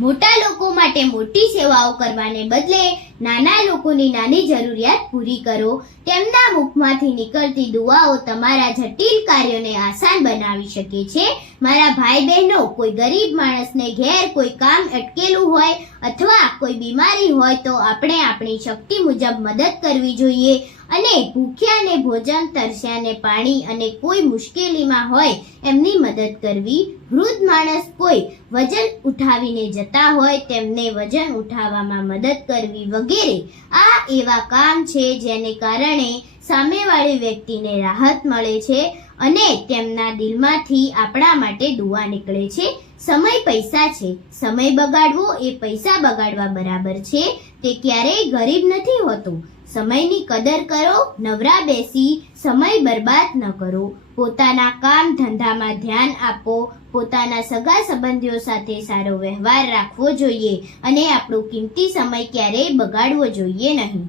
મોટા લોકો માટે મોટી સેવાઓ કરવાને બદલે નાના લોકોની નાની જરૂરિયાત પૂરી કરો. તેમના મુખમાંથી નીકળતી દુઆઓ તમારા જટિલ કાર્યોને આસાન બનાવી શકે છે. મારા ભાઈ બહેનો, કોઈ ગરીબ માણસને ઘેર કોઈ કામ અટકેલું હોય અથવા કોઈ બીમારી હોય તો આપણે આપણી શક્તિ મુજબ મદદ કરવી જોઈએ. અને ભૂખ્યાને ભોજન, તરસ્યાને પાણી અને કોઈ મુશ્કેલીમાં હોય એમની મદદ કરવી. વૃદ્ધ માણસ કોઈ વજન ઉઠાવીને જતા હોય તેમને વજન ઉઠાવવામાં મદદ કરવી વગેરે આ એવા કામ છે જેને કારણે સામેવાળી વ્યક્તિને રાહત મળે છે અને તેમના દિલમાંથી આપણા માટે દુઆ નીકળે છે. સમય પૈસા છે. સમય બગાડવો એ પૈસા બગાડવા બરાબર છે. તે ક્યારેય ગરીબ નથી હોતો. સમયની કદર કરો. નવરા બેસી સમય બરબાદ ન કરો. પોતાના કામ ધંધામાં ધ્યાન આપો. પોતાના સગા સંબંધીઓ સાથે સારો વ્યવહાર રાખવો જોઈએ અને આપણો કિંમતી સમય ક્યારેય બગાડવો જોઈએ નહીં.